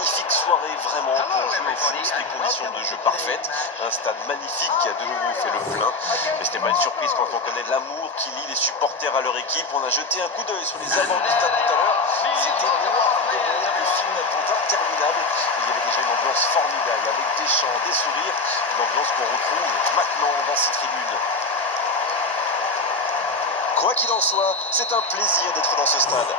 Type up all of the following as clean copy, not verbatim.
magnifique soirée vraiment pour jouer au foot, des conditions de jeu parfaites, un stade magnifique qui a de nouveau fait le plein. Mais ce n'est pas une surprise quand on connaît l'amour qui lie les supporters à leur équipe. On a jeté un coup d'œil sur les abords du stade tout à l'heure. C'était noir de monde, le film d'attente interminable. Il y avait déjà une ambiance formidable avec des chants, des sourires, une ambiance qu'on retrouve maintenant dans ces tribunes. Quoi qu'il en soit, c'est un plaisir d'être dans ce stade.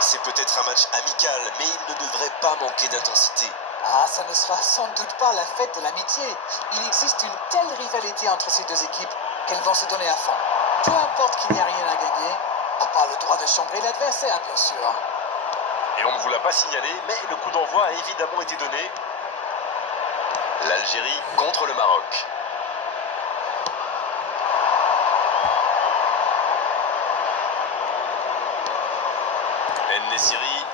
C'est peut-être un match amical, mais il ne devrait pas manquer d'intensité. Ah, ça ne sera sans doute pas la fête de l'amitié. Il existe une telle rivalité entre ces deux équipes qu'elles vont se donner à fond. Peu importe qu'il n'y a rien à gagner, à part le droit de chambrer l'adversaire, bien sûr. Et on ne vous l'a pas signalé, mais le coup d'envoi a évidemment été donné. L'Algérie contre le Maroc. En-Nesyri.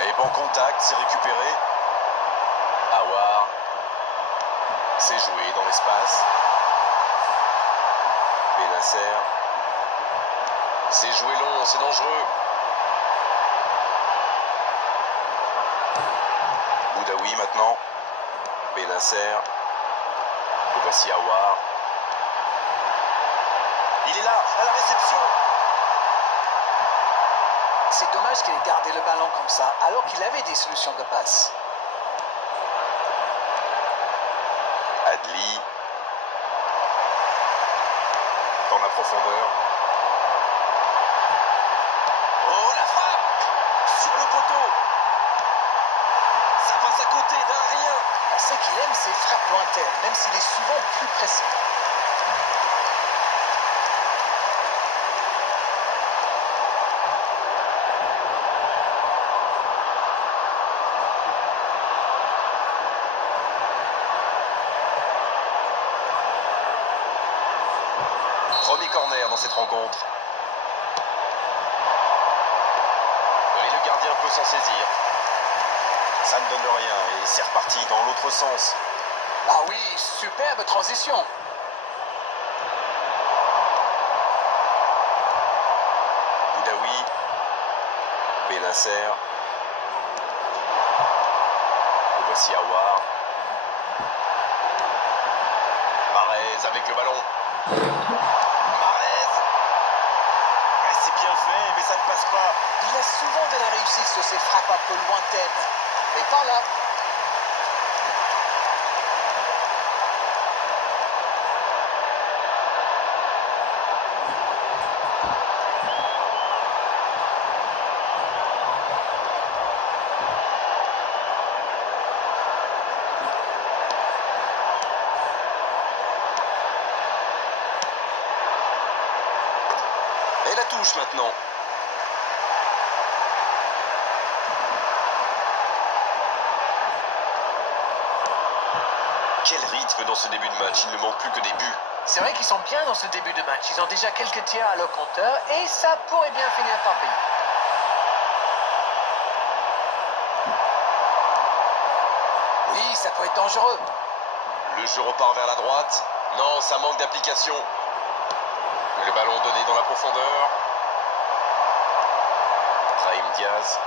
Et bon contact, c'est récupéré. Aouar. C'est joué dans l'espace. Benasser. C'est joué long, c'est dangereux. Boudaoui maintenant. Benasser. Et voici Aouar. Il est là, à la réception. C'est dommage qu'il ait gardé le ballon comme ça, alors qu'il avait des solutions de passe. Adli. Dans la profondeur. Oh, la frappe sur le poteau. Ça passe à côté d'un rien. On sait qu'il aime ses frappes lointaines, même s'il est souvent plus précis. Premier corner dans cette rencontre. Et le gardien peut s'en saisir. Ça ne donne rien et c'est reparti dans l'autre sens. Ah oui, superbe transition. Boudaoui. Benasser. Et voici Aouar. Mahrez avec le ballon. Mahrez. C'est bien fait, mais ça ne passe pas. Il a souvent de la réussite sur ses frappes un peu lointaines. Mais pas là. Et la touche maintenant. Quel rythme dans ce début de match, il ne manque plus que des buts. C'est vrai qu'ils sont bien dans ce début de match. Ils ont déjà quelques tirs à leur compteur et ça pourrait bien finir par payer. Oui, ça peut être dangereux. Le jeu repart vers la droite. Non, ça manque d'application. Le ballon donné dans la profondeur. Brahim Diaz.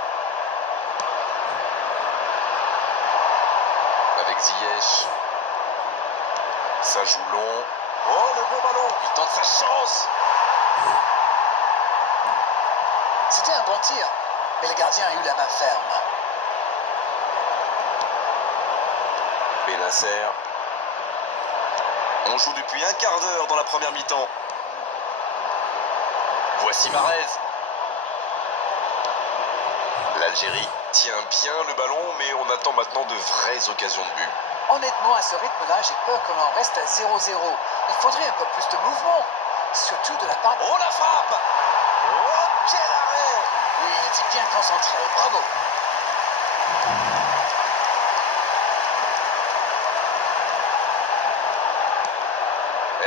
Avec Ziyech. Ça joue long. Oh, le bon ballon. Il tente sa chance. C'était un bon tir, mais le gardien a eu la main ferme. Benasser. On joue depuis un quart d'heure dans la première mi-temps. Voici Mahrez. L'Algérie tient bien le ballon, mais on attend maintenant de vraies occasions de but. Honnêtement, à ce rythme-là, j'ai peur que l'on reste à 0-0. Il faudrait un peu plus de mouvement, surtout de la part de... Oh, la frappe! Oh, quel arrêt! Oui, il était bien concentré, bravo.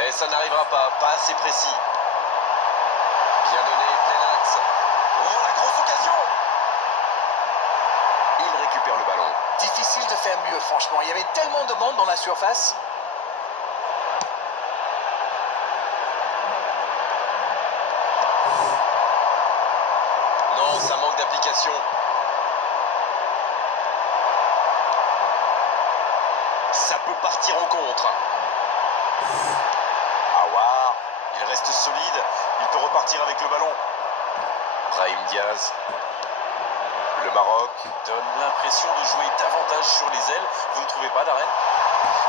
Et ça n'arrivera pas assez précis. Bien donné, plein axe. Oh, la grosse occasion! Il récupère le ballon. Difficile de faire mieux, franchement. Il y avait tellement de monde dans la surface. Non, ça manque d'application. prolongation. Ça peut partir en contre. Aouar, il reste solide. Il peut repartir avec le ballon. Brahim Diaz. Le Maroc donne l'impression de jouer davantage sur les ailes. Vous ne trouvez pas, Darren?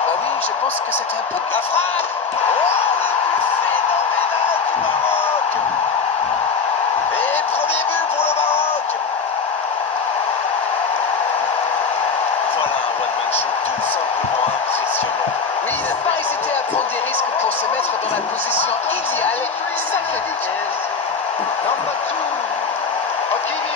Bah oui, je pense que c'était un peu... La frappe! Oh, le but phénoménal du Maroc! Et premier but pour le Maroc! Voilà un one-man show tout simplement impressionnant. Oui, il n'a pas hésité à prendre des risques pour se mettre dans la position idéale. Sacré but. Number 2, Hakimi.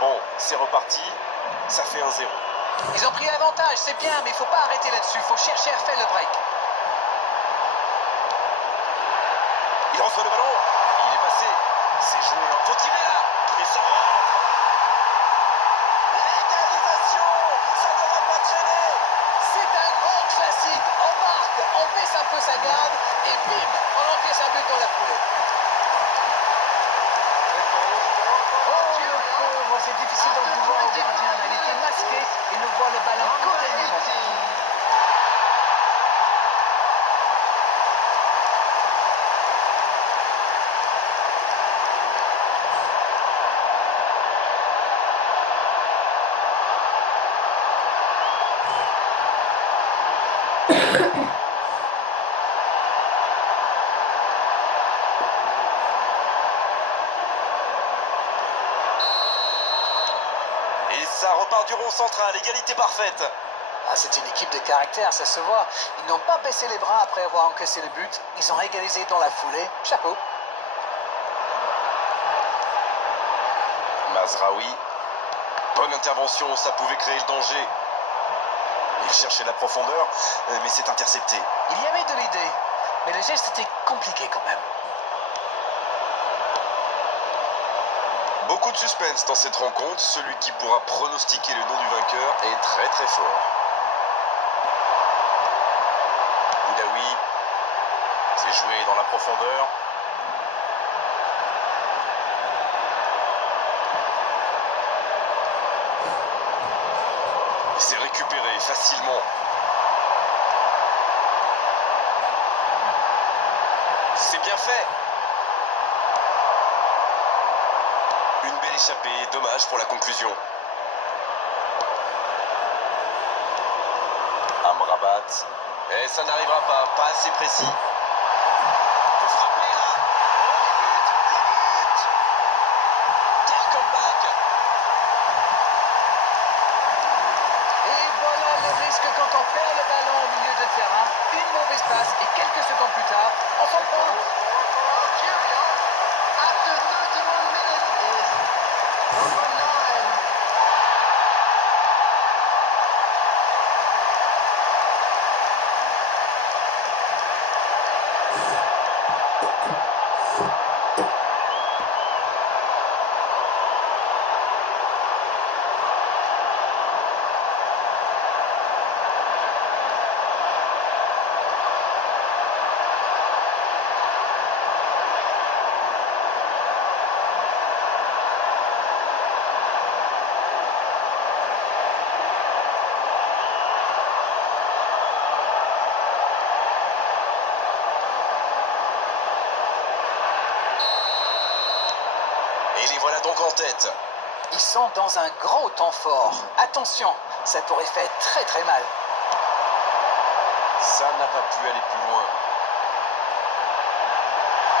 Bon, c'est reparti. Ça fait 1-0. Ils ont pris l'avantage, c'est bien, mais il faut pas arrêter là-dessus. Il faut chercher à faire le break. Il reçoit le ballon. Il est passé. C'est joué. Faut tirer là. Et ça rentre. L'égalisation. Ça n'aura pas traîné. C'est un grand classique. On marque, on baisse un peu sa garde et bim, on encaisse un but dans la foulée. Oh le pauvre, c'est difficile d'en vouloir au gardien. Il était masqué et ne voit le ballon qu'au dernier moment. Et ça repart du rond central. Égalité parfaite. Ah, c'est une équipe de caractère, ça se voit. Ils n'ont pas baissé les bras après avoir encaissé le but. Ils ont égalisé dans la foulée. Chapeau. Mazraoui. Bonne intervention. Ça pouvait créer le danger. Il cherchait la profondeur, mais c'est intercepté. Il y avait de l'idée, mais le geste était compliqué quand même. Beaucoup de suspense dans cette rencontre. Celui qui pourra pronostiquer le nom du vainqueur est très très fort. Boudaoui. C'est joué dans la profondeur. Il s'est récupéré facilement. C'est bien fait. Une belle échappée, dommage pour la conclusion. Amrabat. Et ça n'arrivera pas assez précis. Faut frapper là. Oh, le but. Quel comeback. Et voilà le risque quand on perd le ballon au milieu de terrain. Une mauvaise passe et quelques secondes plus tard, on s'en prend. After 31 minutes is number 9. Et les voilà donc en tête. Ils sont dans un gros temps fort. Attention, ça pourrait faire très très mal. Ça n'a pas pu aller plus loin.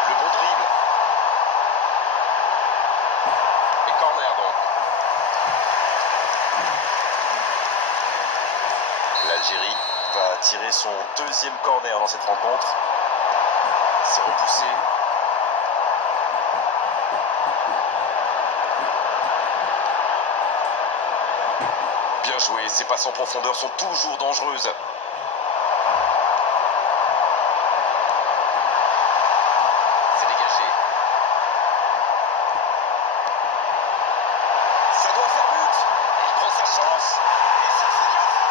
Le bon dribble. Et corner donc. L'Algérie va tirer son deuxième corner dans cette rencontre. C'est repoussé. Bien joué, ces passes en profondeur sont toujours dangereuses. C'est dégagé. Ça doit faire but. Il prend sa chance. Et ça finit enfin.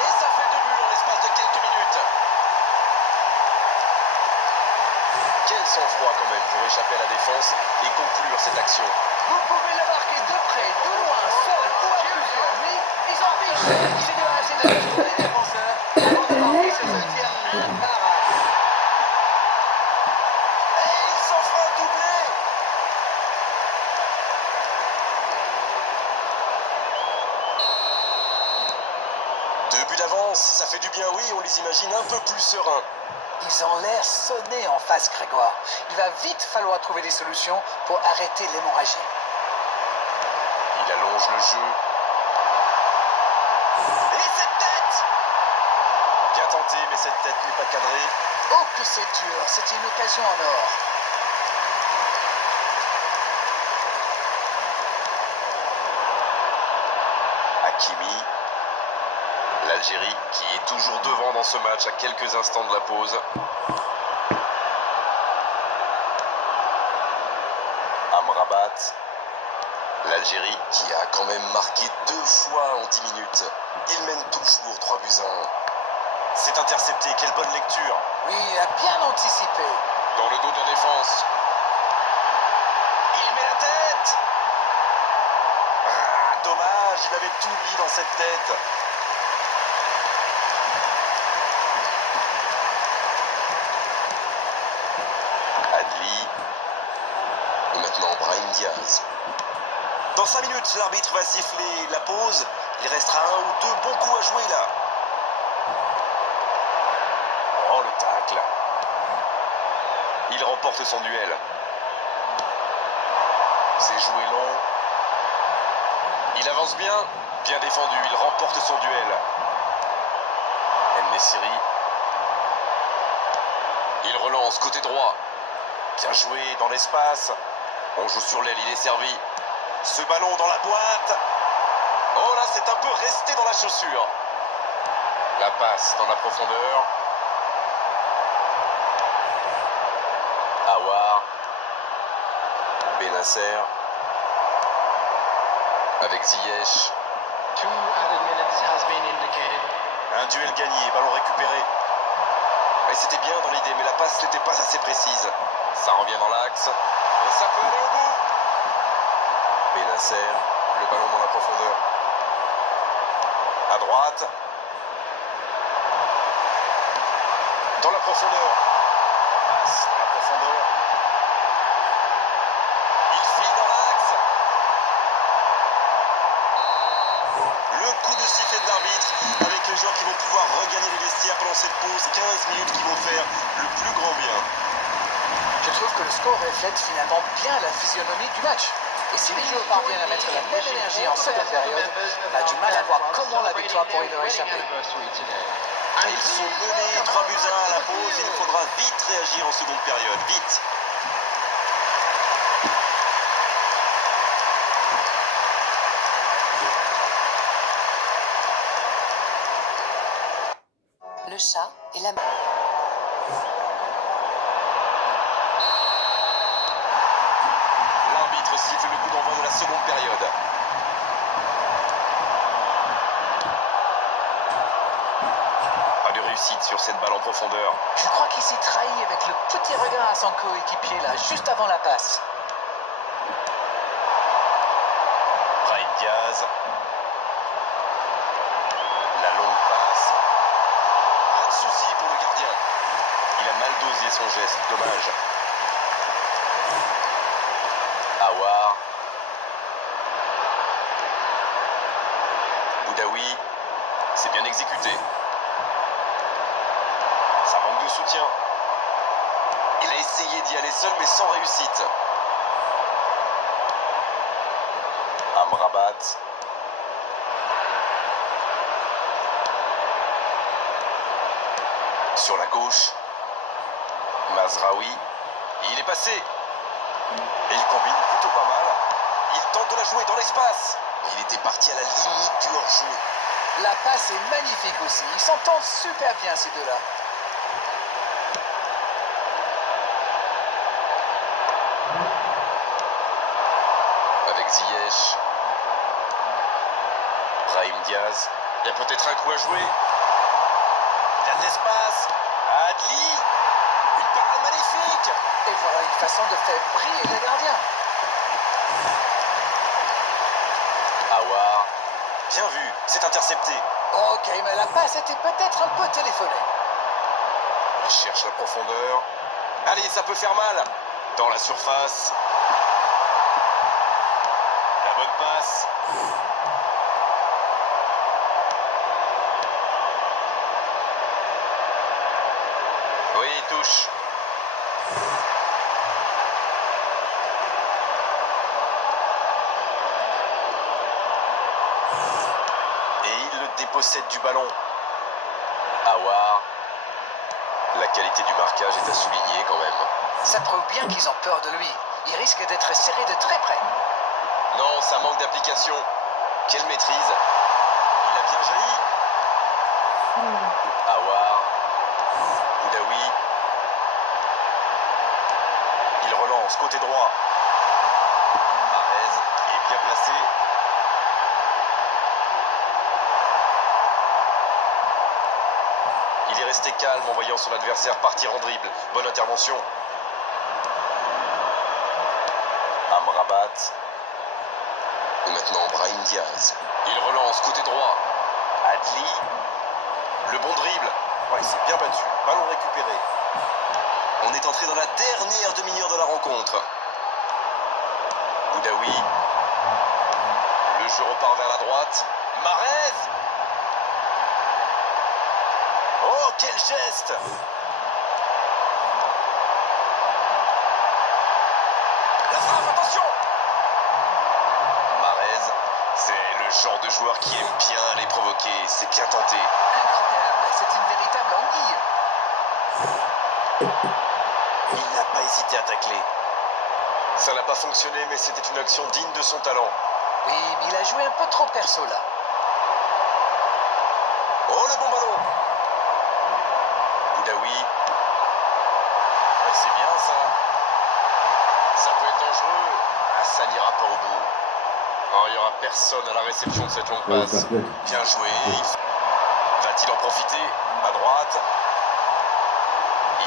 Et ça fait 2 buts en l'espace de quelques minutes. Quel sang-froid quand même pour échapper à la défense et conclure cette action. Vous pouvez la marquer de près, de loin, seul ou à plusieurs, mais ils ont triché. Il est débarrassé de tous les défenseurs avant d'avoir mis sur ce tir imparable. Et il s'en fera un doublé. 2 buts d'avance, ça fait du bien, oui, on les imagine un peu plus sereins. Ils ont l'air sonnés en face, Grégoire. Il va vite falloir trouver des solutions pour arrêter l'hémorragie. Il allonge le jeu. Et cette tête! Bien tenté, mais cette tête n'est pas cadrée. Oh que c'est dur, c'était une occasion en or. Hakimi. L'Algérie qui est toujours devant dans ce match à quelques instants de la pause. Amrabat. L'Algérie qui a quand même marqué 2 fois en 10 minutes. Il mène toujours 3 buts à 1. C'est intercepté, quelle bonne lecture. Oui, il a bien anticipé. Dans le dos de la défense. Il met la tête. Ah, dommage, il avait tout mis dans cette tête. Adli. Et maintenant Brahim Diaz. Dans 5 minutes, l'arbitre va siffler la pause. Il restera 1 ou 2 bons coups à jouer là. Oh, le tacle. Il remporte son duel. C'est joué long. Il avance bien. Bien défendu. Il remporte son duel. En-Nesyri. Il relance côté droit. Bien joué dans l'espace. On joue sur l'aile. Il est servi. Ce ballon dans la boîte. Oh là, c'est un peu resté dans la chaussure. La passe dans la profondeur. Aouar. Benasser. Avec Ziyech. 2 added minutes has been indicated. Un duel gagné, ballon récupéré. Et c'était bien dans l'idée, mais la passe n'était pas assez précise. Ça revient dans l'axe. Et ça peut aller au bout. Benasser. Le ballon dans la profondeur. À droite. Dans la profondeur. Passe dans la profondeur. Il file dans l'axe. Le coup de sifflet de l'arbitre avec les joueurs qui vont pouvoir regagner les vestiaires pendant cette pause. 15 minutes qui vont faire le plus grand bien. Je trouve que le score reflète finalement bien la physionomie du match. Et si les joueurs parviennent à mettre la même énergie en seconde période, on a du mal à voir comment la victoire pourrait leur échapper. Ils sont menés 3 buts à 1 à la pause. Il faudra vite réagir en seconde période. Vite. Le chat et la... L'arbitre siffle le coup d'envoi de la seconde période. Pas de réussite sur cette balle en profondeur. Je crois qu'il s'est trahi avec le petit regard à son coéquipier là, juste avant la passe. Brahim Diaz. La longue passe. Pas de souci pour le gardien. Il a mal dosé son geste, dommage. Aouar. Boudaoui. C'est bien exécuté. Ça manque de soutien. Il a essayé d'y aller seul mais sans réussite. Amrabat. Sur la gauche. Mazraoui. Il est passé. Et il combine plutôt pas mal. Il tente de la jouer dans l'espace. Il était parti à la limite du hors-jeu. La passe est magnifique aussi. Ils s'entendent super bien ces deux-là. Avec Ziyech. Brahim Diaz. Il y a peut-être un coup à jouer. Il a de l'espace. Adli. Une parade magnifique. Et voilà une façon de faire briller le gardien. Awar. Bien vu, c'est intercepté. Ok, mais la passe était peut-être un peu téléphonée. Il cherche la profondeur. Allez, ça peut faire mal. Dans la surface. La bonne passe. Oui, il touche. Et il le dépossède du ballon. Awar. La qualité du marquage est à souligner quand même. Ça prouve bien qu'ils ont peur de lui. Il risque d'être serré de très près. Non, ça manque d'application. Quelle maîtrise. Il a bien jailli. Awar. Boudaoui. Il relance côté droit. Mahrez est bien placé. Il est resté calme en voyant son adversaire partir en dribble. Bonne intervention. Amrabat. Et maintenant Brahim Diaz. Il relance côté droit. Adli. Le bon dribble. Ouais, il s'est bien battu. Ballon récupéré. On est entré dans la dernière demi-heure de la rencontre. Boudaoui. Le jeu repart vers la droite. Mahrez. Oh, quel geste! La frappe, attention! Mahrez, c'est le genre de joueur qui aime bien les provoquer. C'est bien tenté. Incroyable, c'est une véritable anguille. Il n'a pas hésité à tacler. Ça n'a pas fonctionné, mais c'était une action digne de son talent. Oui, mais il a joué un peu trop perso là. Oh, le bon ballon! Boudaoui. Ouais, c'est bien ça. Ça peut être dangereux. Ah, ça n'ira pas au bout. Oh, il n'y aura personne à la réception de cette longue passe. Bien joué. Va-t-il en profiter? À droite.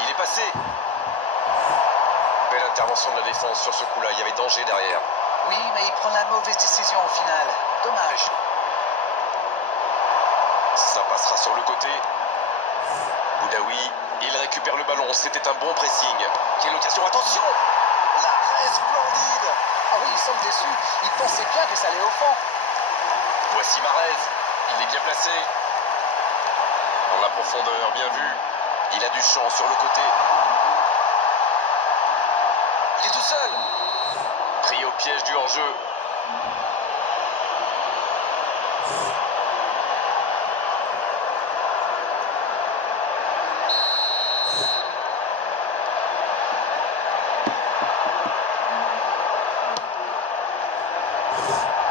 Il est passé. Belle intervention de la défense sur ce coup-là. Il y avait danger derrière. Oui, mais il prend la mauvaise décision au final. Dommage. Ça passera sur le côté. Boudaoui, il récupère le ballon. C'était un bon pressing. Quelle occasion, attention! L'arrêt splendide! Ah oui, ils sont déçus. Ils pensaient bien que ça allait au fond. Voici Mahrez. Il est bien placé. Dans la profondeur, bien vu. Il a du champ sur le côté. Il est tout seul. Pris au piège du hors-jeu.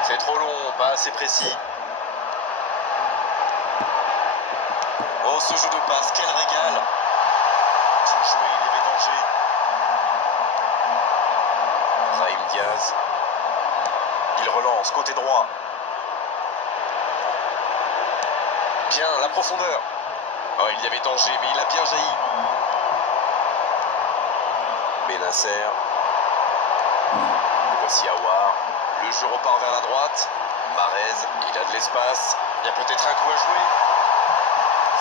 C'est trop long, pas assez précis. Oh, ce jeu de passe, quel régal! Bien joué, il y avait danger. Brahim Diaz. Il relance, côté droit. Bien, la profondeur. Oh, il y avait danger, mais il a bien jailli. Benasser. Voici Awar. Le jeu repart vers la droite. Mahrez, il a de l'espace. Il y a peut-être un coup à jouer.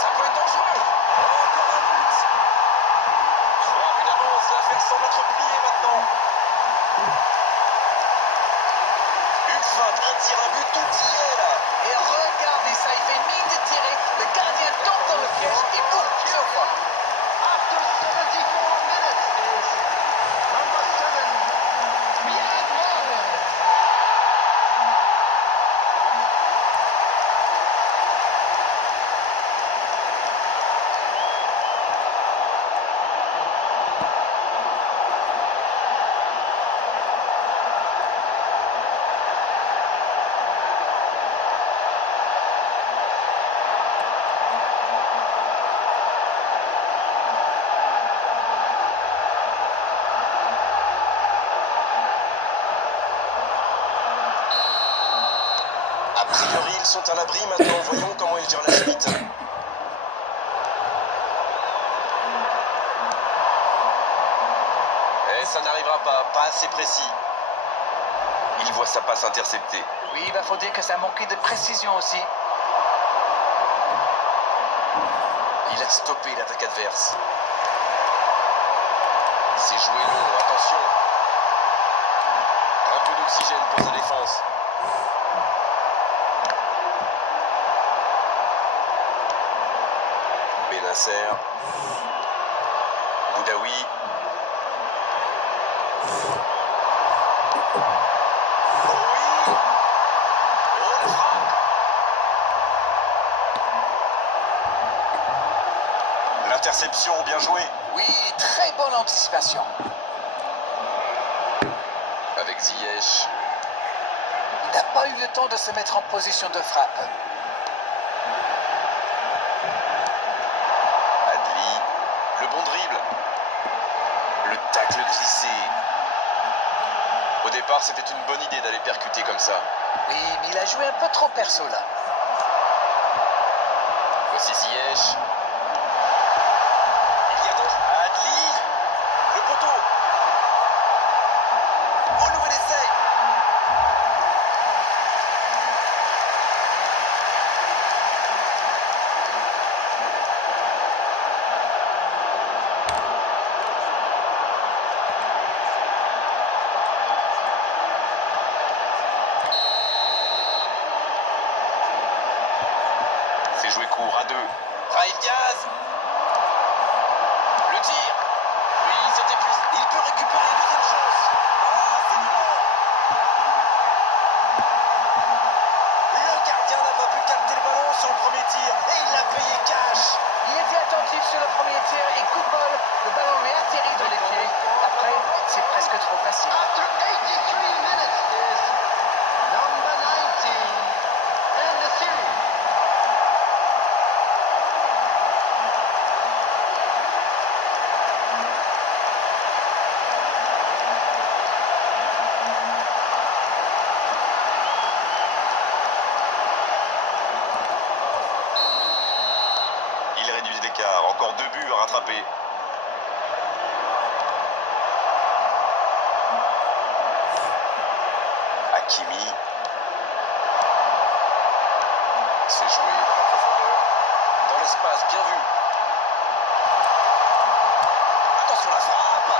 Ça peut être dangereux. Oh, encore un but. Sur une avance, l'affaire semble être pliée maintenant. Une feinte, un tir, un but, tout y est là. Et regardez ça, il fait mine de tirer. Le gardien tombe dans le piège et boum, c'est au fond. After 74 minutes is number 7, Riyad Mahrez. priori, ils sont à l'abri maintenant. Voyons comment ils gèrent la suite. Et ça n'arrivera pas assez précis. Il voit sa passe interceptée. Oui, il faut dire que ça a manqué de précision aussi. Il a stoppé l'attaque adverse. C'est joué long, attention. Un peu d'oxygène pour sa défense. Benasser. Boudaoui. Oh oui! Oh la frappe! L'interception, bien joué. Oui, très bonne anticipation. Avec Ziyech. Il n'a pas eu le temps de se mettre en position de frappe. Adli. Le bon dribble. Le tacle glissé. Au départ, c'était une bonne idée d'aller percuter comme ça. Oui, mais il a joué un peu trop perso là. Voici Ziyech. Il y a donc Adli. Le poteau. Oh, nouvel essai. C'est joué court à 2. Brahim Diaz. Le tir. Oui, c'était plus. Il peut récupérer une deuxième chance. Ah, c'est loin. Le gardien n'a pas pu capter le ballon sur le premier tir et il l'a payé cash. Il était attentif sur le premier tir et coup de bol, le ballon lui atterrit dans les pieds. Après, c'est presque trop facile. After 83 minutes is number 19 and the series. Il réduit l'écart. Encore 2 buts à rattraper. Hakimi. C'est joué dans la profondeur. Dans l'espace, bien vu. Attention la frappe.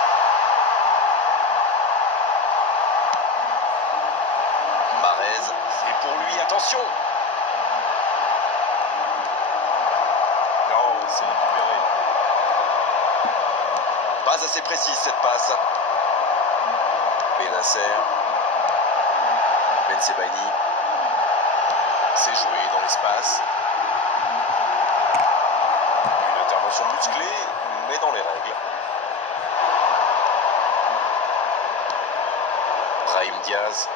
Marez, c'est pour lui, attention. Non, c'est récupéré. Pas assez précise cette passe. Benasser. Ben Sebaini. C'est joué dans l'espace. Une intervention musclée, mais dans les règles. Brahim Diaz.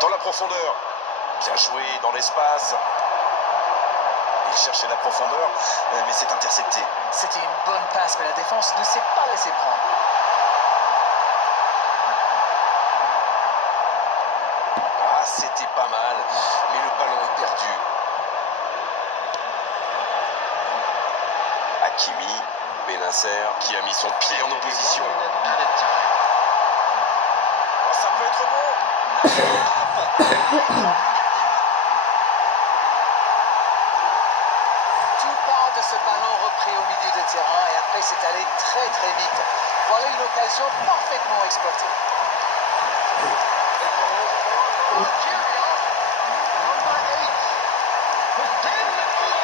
Dans la profondeur. Bien joué dans l'espace. Il cherchait la profondeur, mais c'est intercepté. C'était une bonne passe, mais la défense ne s'est pas laissée prendre. Ah, c'était pas mal, mais le ballon est perdu. Hakimi, Benasser, qui a mis son pied en opposition. 1 minute at a time. Oh, ça peut être bon. La frappe. Tout part de ce ballon repris au milieu de terrain et après c'est allé très très vite. Voilà une occasion parfaitement exploitée. Algeria, number 8, Hussein Hakim.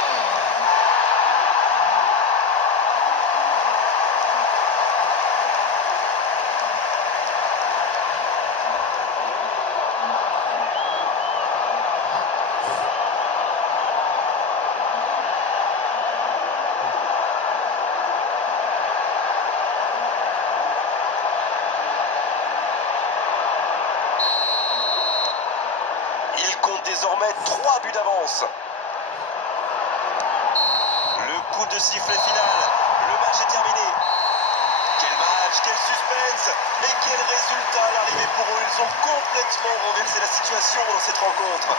Il compte désormais 3 buts d'avance. Le coup de sifflet final. Le match est terminé. Quel match, quel suspense. Mais quel résultat à l'arrivée pour eux. Ils ont complètement renversé la situation dans cette rencontre.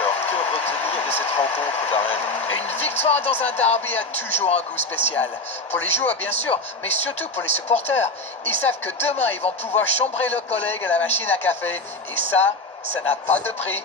Alors, que retenir de cette rencontre, Darren? Une victoire dans un derby a toujours un goût spécial. Pour les joueurs, bien sûr, mais surtout pour les supporters. Ils savent que demain, ils vont pouvoir chambrer leurs collègues à la machine à café. Et ça n'a pas de prix.